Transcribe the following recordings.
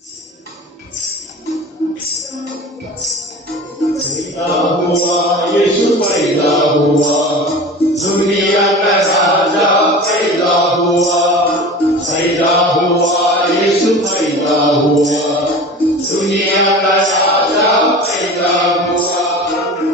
पैदा हुआ यीशु पैदा हुआ, दुनिया का राजा पैदा हुआ। पैदा हुआ यीशु पैदा हुआ, दुनिया का राजा पैदा हुआ।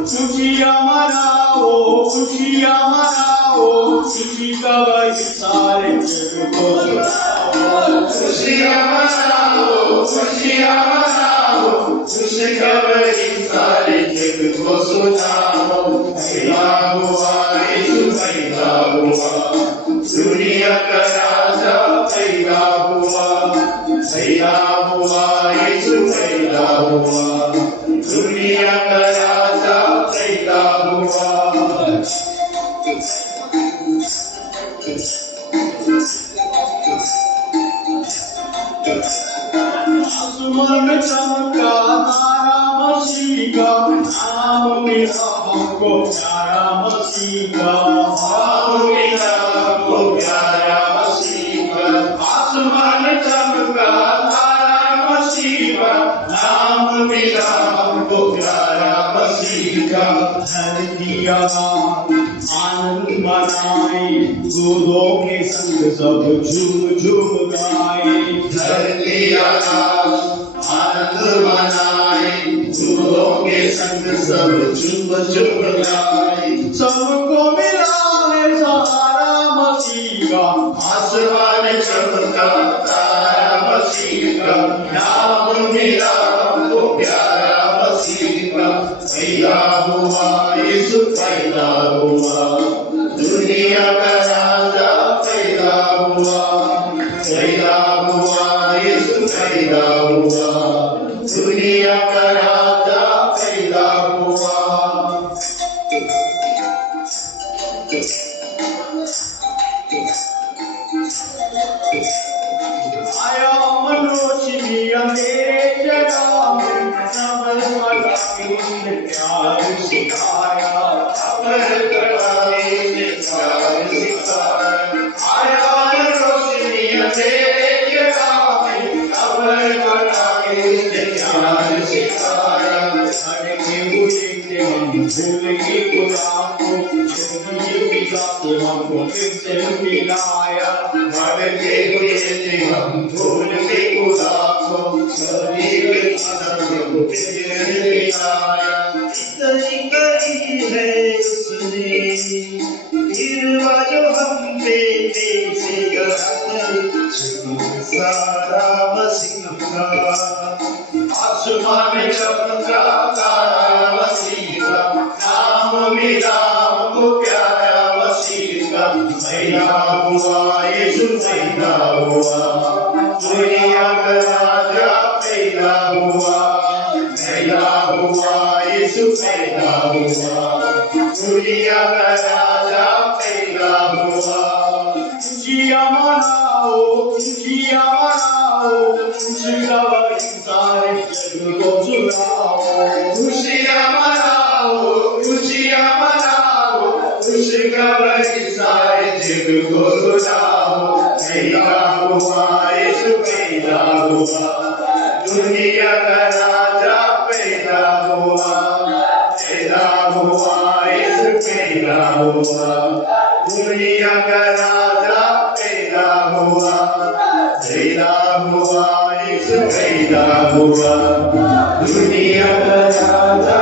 खुशियाँ मनाओ, खुशियाँ मनाओ, खुशी का वही सारे जग को सुनाओ। खुशियाँ मनाओ, खुशियाँ मनाओ, खुशी का वही सारे जग को सुनाओ। पैदा हुआ यीशु पैदा हुआ, दुनिया का राजा पैदा हुआ। पैदा हुआ यीशु पैदा हुआ, दुनिया का राजा पैदा हुआ। आसमान में चमका तारा मसीह का, नाम मिला हमको प्यारा मसीह का। नाम मिला हमको प्यारा मसीह का। आसमान में चमका तारा मसीह का, नाम मिला हमको प्यारा मसीह का। धरती आनंद मनाए, दूधों के संग सब झूम झूम गाए। धरती आनंद मनाए, दूधों के संग सब झूम झूम गाए। सबको मिला है सहारा मसीह का, आसमान में चमका तारा मसीह का। नाम मिला हमको प्यारा मसीह का। पैदा हुआ यीशु पैदा हुआ, दुनिया का राजा पैदा हुआ। पैदा हुआ यीशु पैदा हुआ, दुनिया का राजा पैदा हुआ। आया मनोजी अंधेरे जगह में, नवल कलावी ने प्यार सिखाया। नवल कलावी ने प्यार सिखाया। आया मनोजी अंधेरे जगह में, नवल कलावी ने प्यार सिखाया। अड़के हुए थे हम भूल के गुलाम को, हमको फिर से मिलाया। अड़के हुए थे हम भूल के गुलाम को, सभी के हमको फिर से मिलाया। इतनी करी है उसने गिरवा जो हम पे से सारा मसीह का। आसमान में चमका तारा मसीह का, नाम मिला हमको प्यारा मसीह का। पैदा हुआ यीशु पैदा हुआ, दुनिया का राजा पैदा हुआ। पैदा हुआ यीशु पैदा हुआ, दुनिया का राजा पैदा हुआ। खुशियाँ मनाओ, खुशियाँ मनाओ, खुशी का वही सारे जग को सुनाओ। खुशियाँ मनाओ, खुशियाँ मनाओ, खुशी का वही सारे जग को सुनाओ। पैदा हुआ यीशु पैदा हुआ, दुनिया का राजा पैदा हुआ। पैदा हुआ यीशु पैदा हुआ, दुनिया का राजा पैदा हुआ। पैदा हुआ यीशु पैदा हुआ, दुनिया का राजा